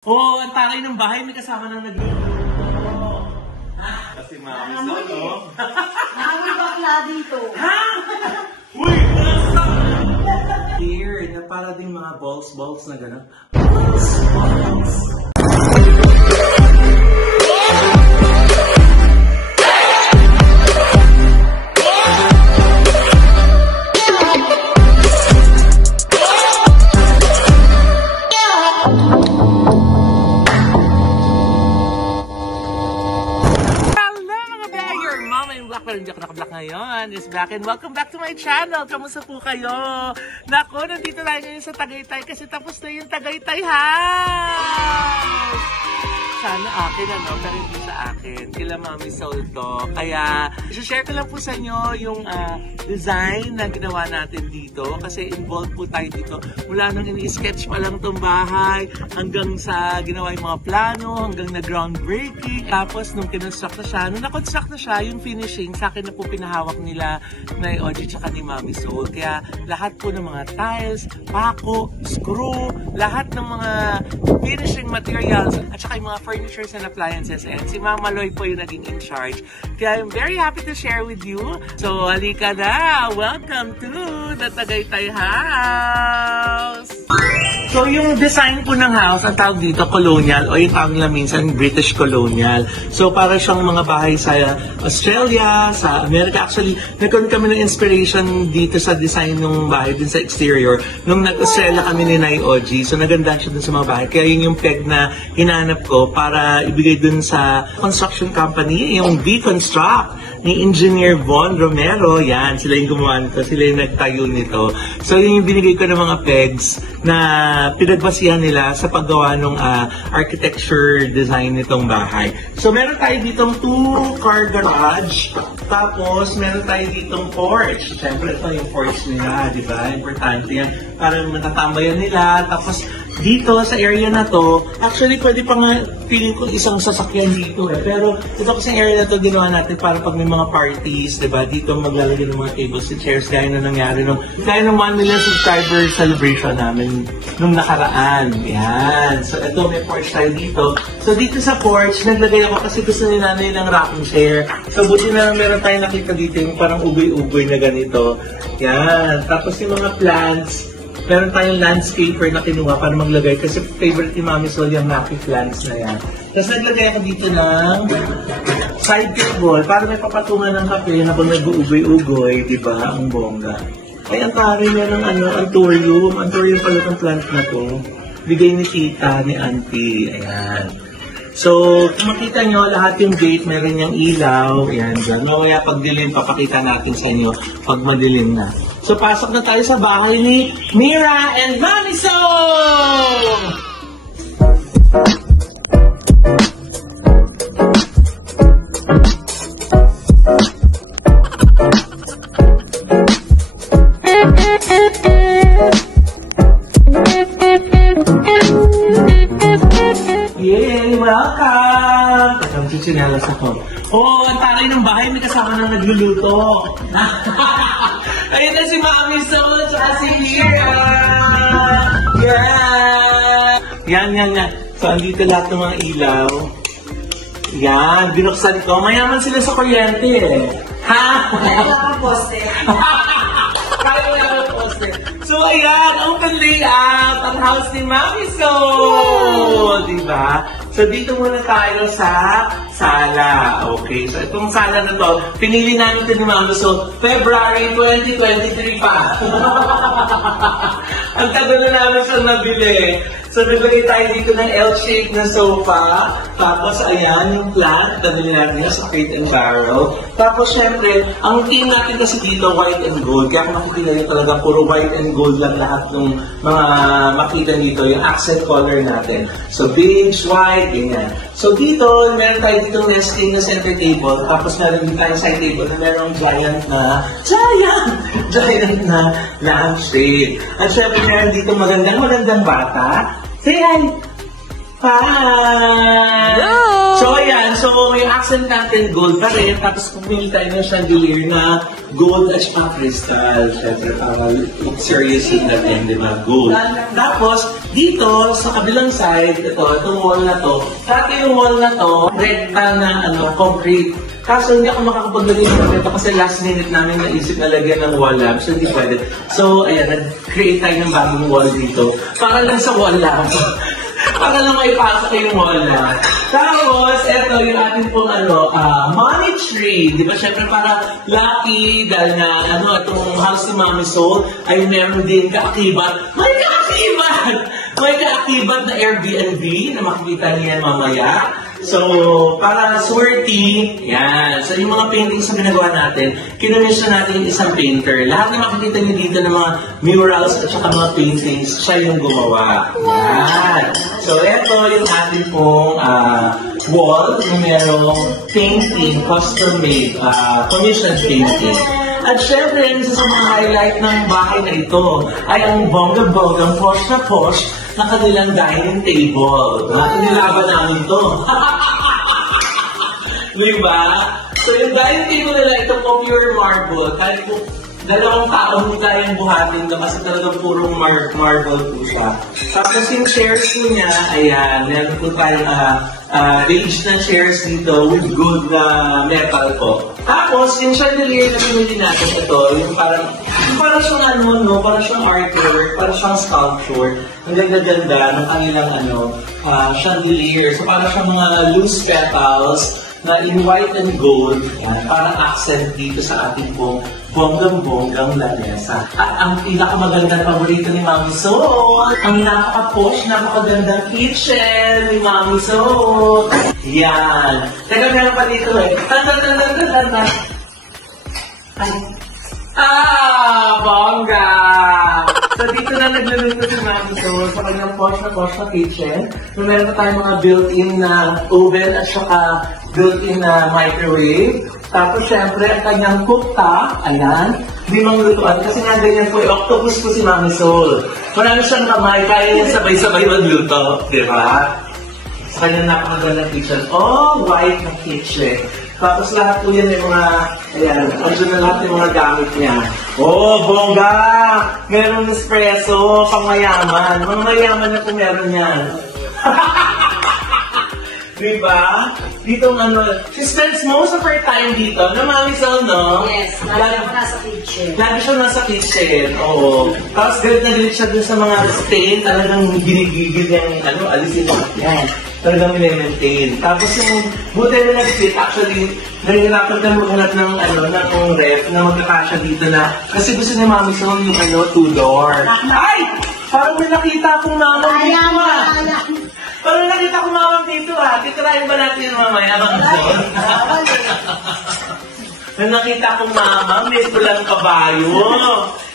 Oh, ang taray ng bahay, may kasama ng nagluluto. Kasi mami solo. Nakawin bakla dito. Ha? Uy, nasa! Here, na para ding mga balls na gano'n. Balls. Hindi ako naka-vlog ngayon. Is back and welcome back to my channel. Kamusta po kayo? Nako, nandito tayo ngayon sa Tagaytay kasi tapos na yung Tagaytay House! Sana akin pero hindi sa akin. Kila Mami Soul to. Kaya, share ko lang po sa inyo yung design na ginawa natin dito. Kasi involved po tayo dito. Mula nung ini-sketch pa lang itong bahay, hanggang sa ginawa yung mga plano, hanggang na groundbreaking. Tapos, nung kinonstruct na siya, nung na-construct na siya, yung finishing, sa akin na po pinahawak nila na Oji tsaka ni Mami Soul. Kaya, lahat po ng mga tiles, pako, screw, lahat ng mga finishing materials, at saka yung mga furnitures and appliances. And si Mama Loy po yung naging in charge. Kaya I'm very happy to share with you. So, halika na! Welcome to the Tagaytay House! So, yung design po ng house, ang tawag dito, colonial, o yung tawag nila minsan, British colonial. So, para siyang mga bahay sa Australia, sa America. Actually, nagkaroon kami ng inspiration dito sa design ng bahay, din sa exterior, nung nag-Australia kami ni Nay Oji. So, naganda siya dun sa mga bahay. Kaya yun yung peg na hinanap ko para ibigay dun sa construction company, yung V-Construct ni Engineer Von Romero. Yan, sila yung gumawa nito, sila yung nagtayo nito. So, yun yung binigay ko ng mga pegs na pinagbasihan nila sa paggawa ng architecture design nitong bahay. So, meron tayo ditong 2-car garage. Tapos, meron tayo ditong porch. Siyempre, ito yung porch nila, di ba? Importante yan. Para matatambayan nila. Tapos, dito sa area na to, actually, pwede pa nga feeling ko isang sasakyan dito eh. Pero, ito kasi area na to ginawa natin para pag may mga parties, di ba? Dito maglalagay ng mga tables and chairs gaya na nangyari gaya ng 1 million subscriber celebration namin nung nakaraan. Yan. So, ito may porch tayo dito. So, dito sa porch, naglagay ako kasi gusto ni nanay ng rocking chair. So, buti na meron tayong nakita dito yung parang ugoy-ugoy na ganito. Yan. Tapos yung mga plants, meron tayong landscaper na kinuha para maglagay kasi favorite ni Mami Sol yung nappy plants na yan. Tapos naglagay ako dito ng side table para may papatungan ng kape habang nag-uugoy-ugoy, di ba? Ang bongga. Ay, ang tari niya ng anthurium. Anthurium pala ng plant na to. Bigay ni Tita, ni Auntie. Ayan. So, kung makita nyo, lahat yung gate, meron niyang ilaw. Ayan, dyan. Mamaya pag dilim, papakita natin sa inyo pag madilim na. So, pasok na tayo sa bahay ni Mira and Mami Soul! Yay! Welcome! Ang chichinelas ako. Oh, ang taray ng bahay, may kasama ng nagluluto. Ayun na si Mami Soul at si Mira! Yeah! Yan. So, andito lahat ng mga ilaw. Yan, binuksan ko. Mayaman sila sa kuryente eh. Ha? Kaya lang ang poste. Kaya lang ang poste. So, ayan, open layout ang house ni Mami Soul! Diba? So, dito muna tayo sa sala. Okay, so itong sala na to, pinili namin ito ni Mami Soul, February 2023 pa. Ang tagal na namin siya nabili. So, naglagay tayo dito ng L-shape na sofa. Tapos, ayan, yung plant, nabili natin sa Crate and Barrel. Tapos, syempre, ang theme natin kasi dito, white and gold. Kaya kung makikita nyo talaga, puro white and gold lang lahat ng mga makita dito, yung accent color natin. So, beige, white, ganyan. So, dito, meron tayo ditong nesting na center table. Tapos, meron din tayong side table na merong giant na lampshade. At syempre, meron dito magandang bata. Say hi! Hi! Hello! So, ayan. So, So, yung accent natin, gold pa rin. Tapos pumili tayo ng chandelier na gold at saka crystal. Siyempre, para luxurious yung dating, di ba? Gold. Tapos, dito, sa kabilang side, itong wall na to, dati yung wall na to, rekta na, concrete. Kaso hindi ako makakapaglagay ng concrete kasi last minute namin naisip na lagyan ng wall lamp. So, hindi pwede. So, ayan, nag-create tayo ng bagong wall dito. Para lang sa wall lamp. Para lang may pasok yung wall lamp. Tapos, eto yung ating pong money tree. Di ba, syempre para lucky dahil na, itong house ni Mami Soul ay meron din kaakibat. May kaakibat! May kaakibat na Airbnb na makikita niya mamaya. So, para swerte, yan. So, yung mga paintings na ginagawa natin, kinumisyon natin yung isang painter. Lahat na makikita niyo dito ng mga murals at saka mga paintings, siya yung gumawa. Yan. So, ito yung ating pong wall na merong painting, custom-made, commissioned painting. At syempre, isa sa mga highlight ng bahay na ito ay ang bongga-bonggang posh na posh na kanilang dining table. Nilaban namin ito. Diba? So yung dining table nila, ito po pure marble. Kahit po dalawang taon po tayong buhatin doon kasi talagang purong marble po siya. Tapos yung chairs po niya, ayan, meron po tayong range na chairs dito with good metal po. Tapos, yung chandelier na pinili natin ito, yung parang siyang parang siyang artwork, parang siyang sculpture. Ang ganda-ganda ng kanilang chandelier. So, parang siyang mga loose petals na in white and gold, yan, parang accent dito sa ating pong bonggang-bonggang lamesa. At ang pinakamagandang paborito ni Mami Soul, ang napaka-posh, napakagandang kitchen ni Mami Soul. Yan. Teka, meron pa dito eh. Tan-tan-tan-tan-tan-tan. Ay. Bongga! So dito na nagluluto si Mami Soul sa kanyang posh na kitchen. So meron pa tayong mga built-in na oven at saka built-in na microwave. Tapos syempre ang kanyang cooktop, ayan, limang lutuan. Kasi nga ganyan po, octopus po si Mami Soul. Marami siyang kamay, kaya niya sabay-sabay magluto. Diba? Sa kanyang napakagandang kitchen. Oh, white na kitchen. Tapos lahat po yan yung mga, ayan, andyan na lahat yung mga gamit niya. Oh, bongga! Meron espresso, pangmayaman. Mga mayaman na po meron yan. Diba? Dito she spends most of her time dito. Na Mami Soul, no? Yes, lagi ako nasa kitchen. Lagi siya nasa kitchen, oo. Tapos galit na galit siya dun sa mga stain, talagang ginigigil niyang, alisin mo. Yan. Talagang minemaintain. Tapos yung buti na nag-fit, actually, nahihirapan na maghanap ng, ng ref na magkakasya dito na, kasi gusto ni Mami Soul yung, two-door. Ay! Parang may nakita akong mamang dito, parang nakita akong mamang dito, titirahin ba natin yung mamaya, Mami Soul? Nung nakita akong mamang, may pulang kabayo.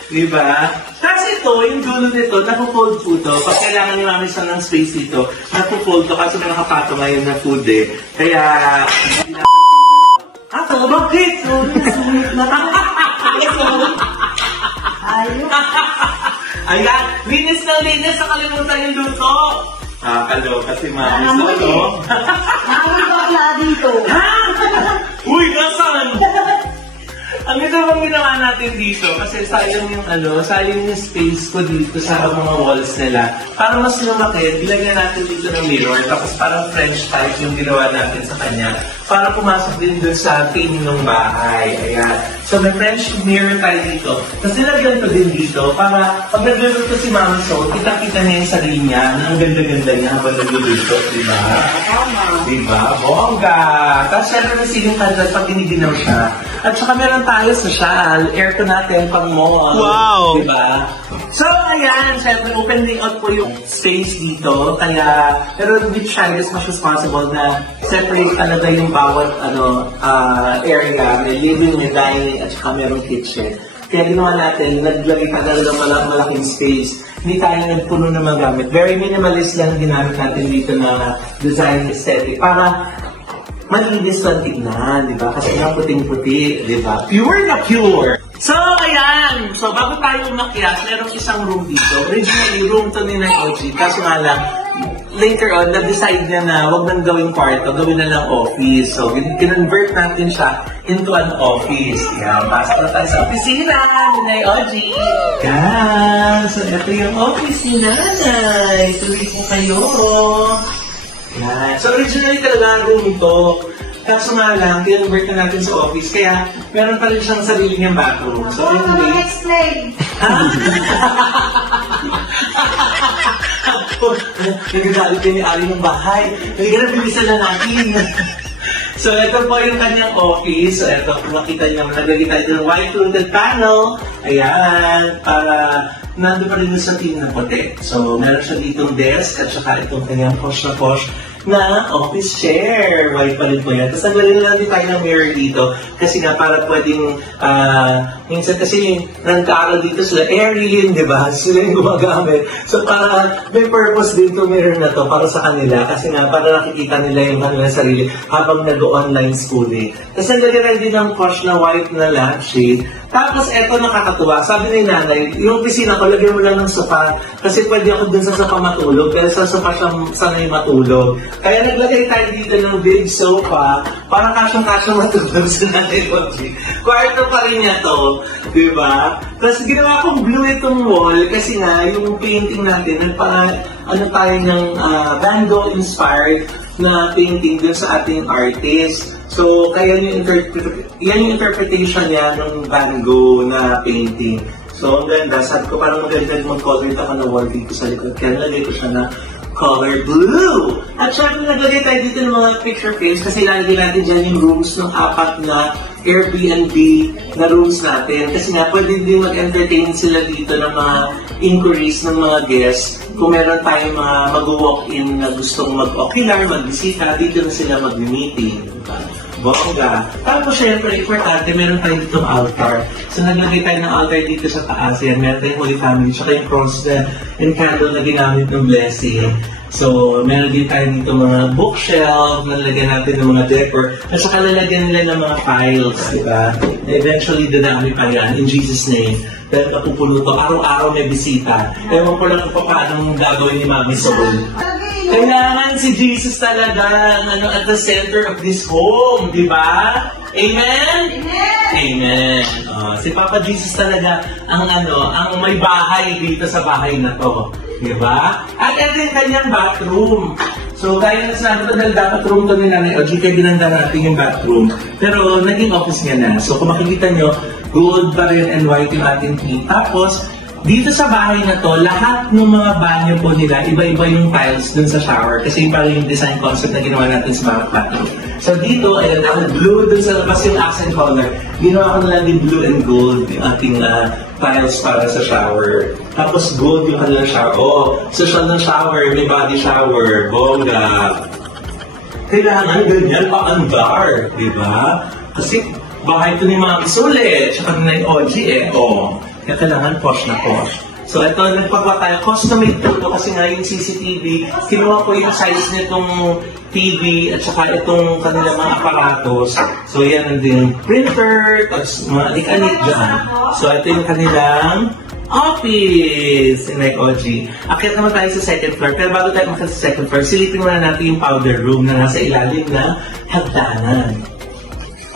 Diba? Kasi ito, yung dulo nito, napufold po ito. Pag kailangan ni Mami Soul ng space dito, napufold ito kasi may nakapato ngayon na food eh. Kaya, bakit? Ayan, linis na linis, nakalimutan yung luto. Kaloka si Mami Soul, no? Nakamay bakla dito. Uy, nasaan? Ang ito bang ginawa natin dito, kasi sayang yung sayang yung space ko dito sa mga walls nila. Para mas lumaki, bilagyan natin dito ng mirror, tapos parang French type yung ginawa natin sa kanya. Para pumasok din dun sa theme ng bahay. Ayan. So may French mirror tayo dito. Tapos nilagyan ko din dito para pag nagluluto si Mami Soul, kita-kita niya yung sarili niya. Ang ganda-ganda niya habang nagluluto. Diba? Diba? Bongga! Tapos syempre may siling kandal pag giniginaw siya. At saka meron tayo social, aircon natin pang mall. Wow! Diba? So ayan, syempre open layout po yung space dito. Kaya, pero we try as much as possible na separate talaga yung bawat area. May living, may dining, at saka merong kitchen. Kaya ginawa natin, naglagay ka talaga ng malaking space. Hindi tayo nagpuno na magamit. Very minimalist lang ginamit natin dito na design aesthetic. Para malinis lang tignan, di ba? Kasi nga puting-puti, di ba? Pure na pure! So, ayan! So, bago tayo umakyat, merong isang room dito. Originally, room to ni Nai OG. Kaso nga lang, later on, na-decide niya na wag nang gawing kwarto, gawin na lang office. So, kinonvert natin siya into an office. Yan, pasok na tayo sa opisina ni Nay Oji. Yan, so ito yung office ni Nanay. Tuloy po kayo. Yan. So, originally talaga room to. Kaso nga lang, kinonvert na natin sa office. Kaya, meron pa rin siyang sarili niyang bathroom. So, anyway. Explain. Nagagalit din ni Ali ng bahay. Nagagalit, bilisan na natin. So, ito po yung kanyang office. So, ito, kung makita niyo, naglagay tayo ng white fluted panel. Ayan, para nandun pa rin sa team ng puti. So, meron siya ditong desk at saka itong kanyang posh na office chair. White pa rin po yan. Tapos naglagay na lang din tayo ng mirror dito. Kasi nga, para pwedeng, minsan kasi nagkaaral dito sila, Erin, di ba? Sila yung gumagamit. So, para may purpose din itong mirror na to para sa kanila. Kasi nga, para nakikita nila yung kanilang sarili habang nag-online schooling. Tapos naglagay na din ng posh na white na lampshade. Tapos, eto nakakatuwa. Sabi ni Nanay, yung pisina ko, lagyan mo lang ng sofa. Kasi pwede ako dun sa sofa matulog. Pero sa sofa siya sanay matulog. Kaya naglagay tayo dito ng big sofa. Parang kasyang-kasyang matulog sa Nanay Oji. Kwarto pa rin niya to. Diba? Tapos ginawa kong blue itong wall. Kasi nga, yung painting natin, ano tayo ng Van Gogh-inspired na painting dun sa ating artist. So, kaya yan yung interpretation niya ng Van Gogh na painting. So, ang ganda. Sabi ko, parang maganda mag-color ako na wall dito sa likod. Kaya nalagay ko siya na color blue. At syempre, naglagay tayo dito ng mga picture frames kasi ilalagay natin dyan yung rooms ng 4 na Airbnb na rooms natin. Kasi nga, pwede din mag-entertain sila dito ng mga inquiries ng mga guests. Kung meron tayong mga mag-walk-in na gustong mag-ocular, mag-bisita, dito na sila mag-meeting. Bongga. Tapos syempre, importante, meron tayo ditong altar. So naglagay tayo ng altar dito sa taas. Yan, meron tayong Holy Family, tsaka yung cross and candle na ginamit ng blessing. So, meron din tayo dito mga bookshelf, nalagyan natin ng mga decor, at saka lalagyan nila ng mga files, di ba? Eventually, dadami pa yan, in Jesus' name. Dahil napupuno to, araw-araw may bisita. Ewan ko lang kung paano gagawin ni Mami Soul. Kailangan si Jesus talaga at the center of this home, di ba? Amen? Amen! Amen. Si Papa Jesus talaga ang may bahay dito sa bahay na to. Di ba? At ito yung kanyang bathroom. So, kaya na sinabi ito dahil dapat room to ni Nanay Oji, kaya ginanda natin yung bathroom. Pero, naging office niya na. So, kung makikita nyo, gold pa rin and white yung ating theme. Tapos, dito sa bahay na to, lahat ng mga banyo po nila, iba-iba yung tiles dun sa shower. Kasi parang yung design concept na ginawa natin sa mga bathroom. So dito, ayan, ang blue dun sa labas yung accent color. Ginawa ko na lang din blue and gold yung ating tiles para sa shower. Tapos gold yung kanilang shower. Oh, social ng shower, may body shower, bongga. Kailangan ganyan pa-andar, di ba? Kasi bahay ito ni Mami Sule, tsaka ni Oji kaya kailangan posh na posh. So ito, nagpagawa tayo. Custom-made po ito kasi nga yung CCTV, kinuha ko yung size nitong TV at saka itong kanilang mga aparatos. So yan din printer, tapos mga anik-anik dyan. So ito yung kanilang office in Nay Oji. Akit naman tayo sa second floor. Pero bago tayo makita sa second floor, silipin muna natin yung powder room na nasa ilalim ng hagdanan.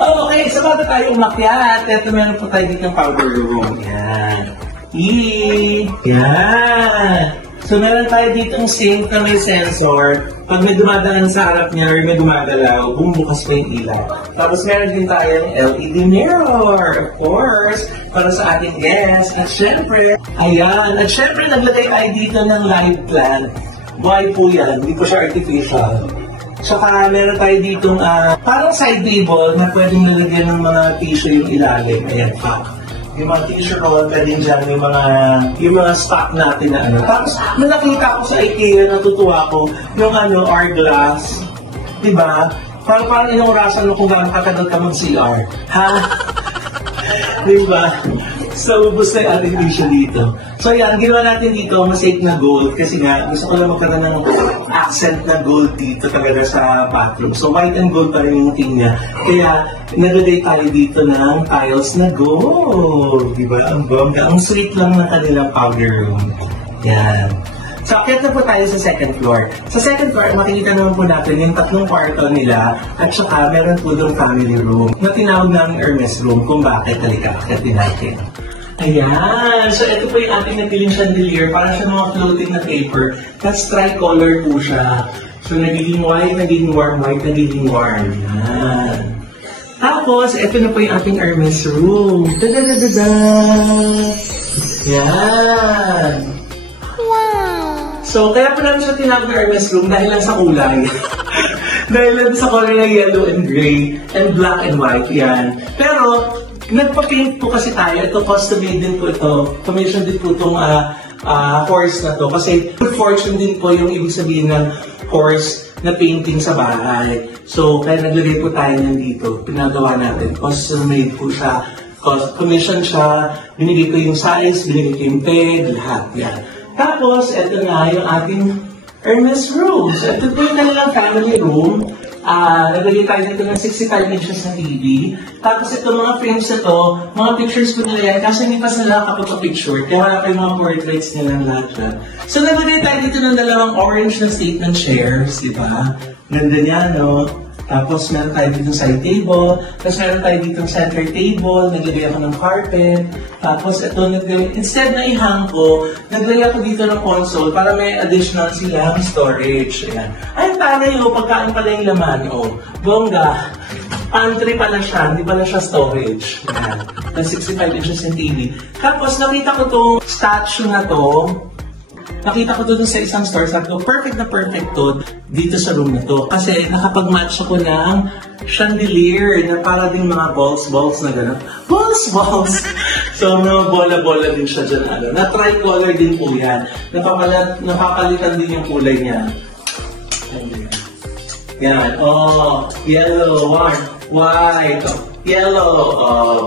Okay, so bago tayo umakyat, ito meron po tayo dito ng powder room. Yan. Yan. So meron tayo dito ng sink na may sensor. Pag may dumadaan sa harap niya or may gumagalaw, bumubukas po yung ilaw. Tapos meron din tayo ng LED mirror, of course, para sa ating guests. At syempre, ayan. At syempre, naglagay tayo dito ng live plant. Buhay po yan, hindi po siya artificial. Saka meron tayo ditong parang side table na pwedeng nalagyan ng mga tissue yung ilalim. Ayan, yung mga tissue roll, pwedeng dyan yung mga stock natin na Tapos, nung nakita ko sa IKEA, natutuwa ko, yung hourglass. Diba? Parang inurasan mo kung gaano katagal ka mag-CR. Ha? Diba? So, ubus na yung ating tissue dito. So, yan, ginawa natin dito, masake na gold. Kasi nga, gusto ko lang magkaroon ng accent na gold dito talaga sa bathroom. So, white and gold pa rin yung theme niya. Kaya, nalagay tayo dito ng tiles na gold. Diba? Ang bongga. Ang sweet lang ng kanilang powder room. Yan. So, akyat na po tayo sa second floor. Sa second floor, makikita naman po natin yung 3 kwarto nila at saka meron po doon family room na tinawag namin Hermes room kung bakit. Halika, akyat din natin. Ayan! So, ito po yung ating nabiling chandelier para sa mga floating na paper. That's tricolor po siya. So, nagiging white, nagiging warm, white, nagiging warm. Ayan. Tapos, ito na po yung ating Hermes room. Da-da-da-da-da! Yan! Wow! So, kaya po namin siya tinawag na Hermes room dahil lang sa kulay. Dahil lang sa color na yellow and gray and black and white. Yan. Pero, nagpa-paint po kasi tayo. Ito, custom-made din po ito. Commission din po itong horse na to. Kasi good fortune din po yung ibig sabihin ng horse na painting sa bahay. So, kaya naglagay po tayo nandito. Pinagawa natin. Custom-made po siya. Commission siya. Binigay ko yung size, binigay ko yung peg, lahat. Yan. Tapos, ito na yung ating Hermes room. So, ito po yung kanilang family room. Naglagay tayo dito ng 65 inches na TV. Tapos ito mga frames na to, mga pictures ko nila yan, kasi hindi pa sila kapag-picture, kaya wala pa yung mga portraits nilang lahat yan. So naglagay tayo dito ng 2 orange na statement chairs, di ba? Ganda niya, no? Tapos meron tayo dito side table, tapos meron tayo dito center table, naglagay ako ng carpet, tapos ito, instead na ihang ko, naglagay ako dito ng console para may additional silang storage. Ayan. Ay, taray, pagkaan pala yung laman, bongga. Pantry pala siya, hindi pala siya storage. Ayan. 65 inches yung TV. Tapos nakita ko tong statue na to, nakita ko doon sa isang store, sabi ko, perfect na perfect to dito sa room na to. Kasi nakapag-match ako ng chandelier na para ding mga balls na gano'n. Balls! So, mga bola-bola din siya dyan. Na tricolor din po yan. Napapalitan din yung kulay niya. Yan. Yellow, white, yellow,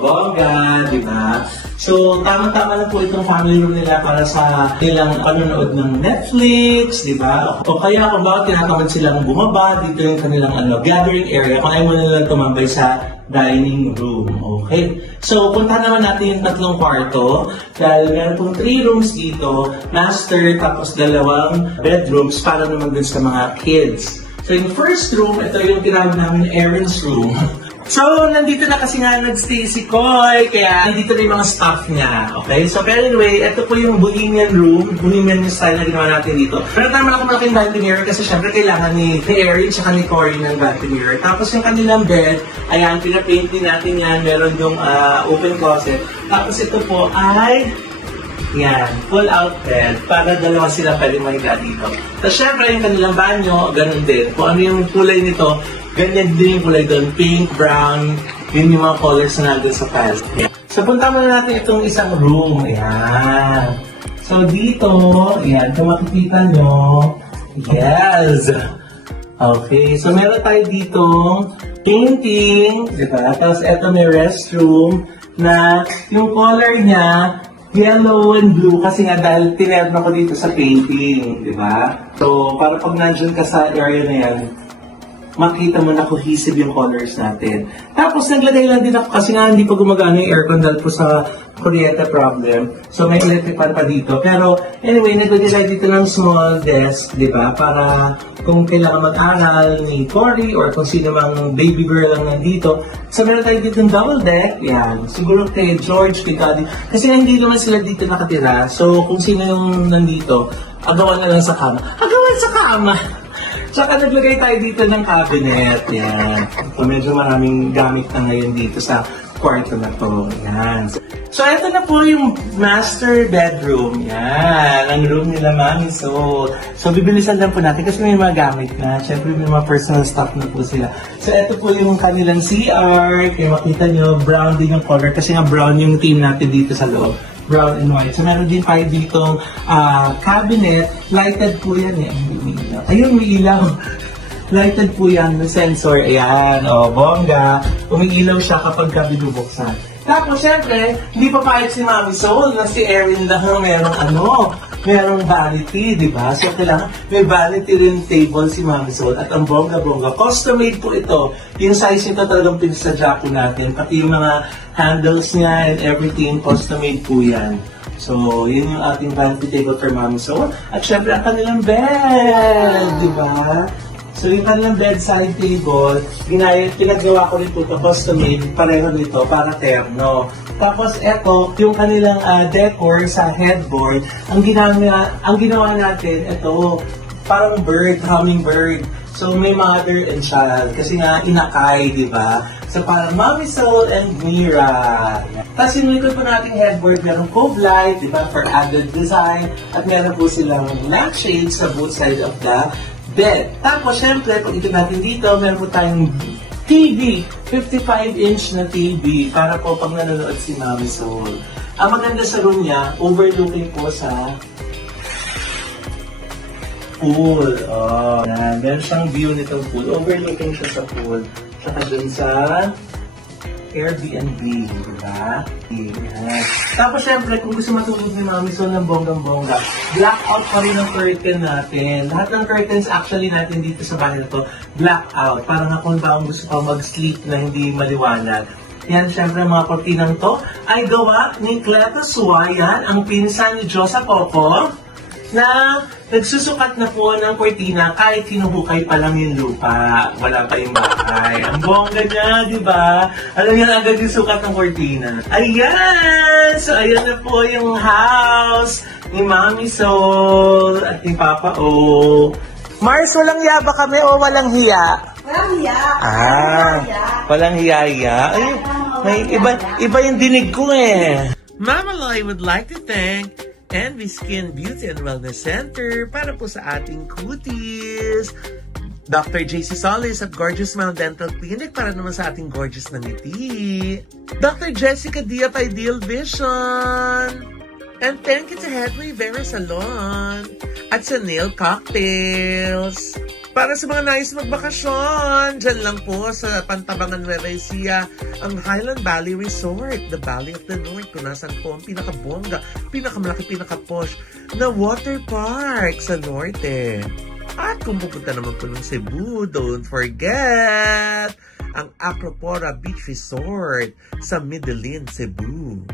bongga, di ba? So, tamang-tama na po itong family room nila para sa nilang panonood ng Netflix, di ba? O kaya kung bakit tinatamad silang bumaba, dito yung kanilang gathering area, kung ayaw mo nilang tumambay sa dining room. Okay? So, punta naman natin yung 3 kwarto. Dahil meron pong 3 rooms dito, master, tapos 2 bedrooms para naman din sa mga kids. So, yung first room, ito yung tinawag namin Aaron's room. So, nandito na kasi nga nag-stay si Koy, kaya nandito na yung mga staff niya. Okay? So, but anyway, ito po yung Bohemian room. Bohemian yung style na ginawa natin dito. Pero naman ako malaking vanity mirror kasi syempre kailangan ni Erin at ni Cory ng vanity mirror. Tapos yung kanilang bed, ayan, pinapaint din natin yan. Meron yung open closet. Tapos ito po ay yan, pull-out bed para 2 sila pwede mahiga dito. Tapos syempre yung kanilang banyo, ganun din. Kung ano yung kulay nito, ganyan din yung kulay doon. Pink, brown, yun yung mga colors na nandun sa files. So punta muna natin itong isang room. Ayan. So dito, ayan, kung makikita nyo, yes! Okay, so meron tayo dito painting, diba? Tapos ito may restroom na yung color niya, yellow and blue kasi nga dahil tinerno ko dito sa painting, di ba? So, para pag nandyan ka sa area na yan, makita mo na cohesive yung colors natin. Tapos, naglagay lang din ako kasi nga hindi pa gumagana yung aircon dahil po sa kuryente problem. So, may electric fan pa dito. Pero, anyway, naglagay dito ng small desk, di ba? Para kung kailangan mag-aral ni Cory or kung sino mang baby girl lang nandito. So, meron tayo dito ng double deck. Yan. Siguro kay George, kay Daddy. Kasi hindi naman sila dito nakatira. So, kung sino yung nandito, agawan na lang sa kama. Agawan sa kama! Tsaka naglagay tayo dito ng cabinet. Yan. So, medyo maraming gamit na ngayon dito sa kwarto na to. Yan. So, ito na po yung master bedroom. Yan. Ang room nila, Mami. So bibilisan lang po natin kasi may mga gamit na. Siyempre, may mga personal stuff na po sila. So, ito po yung kanilang CR. Kaya makita nyo, brown din yung color kasi nga brown yung team natin dito sa loob. Brown and white. So, meron din tayo ditong cabinet. Lighted po yan eh. Ayun, may ilaw. Lighted po yan, may sensor. Ayan, bongga. Umiilaw siya kapag binubuksan. Tapos, syempre, hindi pa pahit si Mami Soul na si Erin lang merong vanity, di ba? So, kailangan may vanity rin table si Mami Soul at ang bongga-bongga. Custom-made po ito. Yung size nito talagang pinasadya po natin. Pati yung mga handles niya and everything, custom-made po yan. So, yun yung ating vanity table for Mami Soul. At syempre, ang kanilang bed, di ba? So, yung kanilang bedside table, pinagawa ko rin po ito, custom-made, pareho nito, para terno. Tapos, eto, yung kanilang decor sa headboard, ang ginawa natin, ito, parang bird, hummingbird. So, may mother and child, kasi nga inakay, di ba? So, parang Mami Soul and Mira. Tapos, yung likod po nating headboard, merong cove light, di ba, for added design. At meron po silang lampshades sa both sides of the bed. Tapos, syempre, pag ito natin dito, meron po tayong TV, 55-inch na TV, para po pag nanonood si Mami Soul. Ang maganda sa room niya, overlooking po sa pool. Oh, yan. Meron siyang view nitong pool. Overlooking siya sa pool. Saka dun sa Airbnb, diba? Yan. Tapos syempre, kung gusto matulog ni Mami Soul ng bonggang-bongga, blackout pa rin ang curtain natin. Lahat ng curtains actually natin dito sa bahay na to, blackout. Parang kung ba ang gusto pa mag-sleep na hindi maliwanag. Yan, syempre, mga kortinang to ay gawa ni Cletus Suwayan, ang pinsan ni Josa Coco, na nagsusukat na po ng kortina kahit kinuhukay pa lang yung lupa. Wala pa yung bahay. Ang bongga niya, di ba? Alam niya agad yung sukat ng kortina. Ayan! So, ayan na po yung house ni Mami Soul at ni Papa O. Mars, walang hiya ba kami o walang hiya? Walang hiya. Walang hiya-hiya. Ay, may iba yung dinig ko eh. Mama Loy would like to thank Envy Skin Beauty and Wellness Center para po sa ating cuties. Dr. JC Solis at Gorgeous Smile Dental Clinic para naman sa ating gorgeous na ngiti. Dr. Jessica Diap Ideal Vision. And thank you to Headway Vera Salon at sa Nail Cocktails. Para sa mga nais magbakasyon, dyan lang po sa Pantabangan, Nueva Ecija, ang Highland Valley Resort, the Valley of the North, kung nasan po ang pinakabongga, pinakamalaki, pinakaposh na water park sa norte. At kung pupunta naman po ng Cebu, don't forget ang Acropora Beach Resort sa Medellin, Cebu.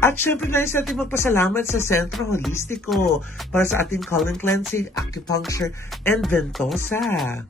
At syempre nais natin magpasalamat sa Centro Holístico para sa ating colon cleansing, acupuncture, and ventosa.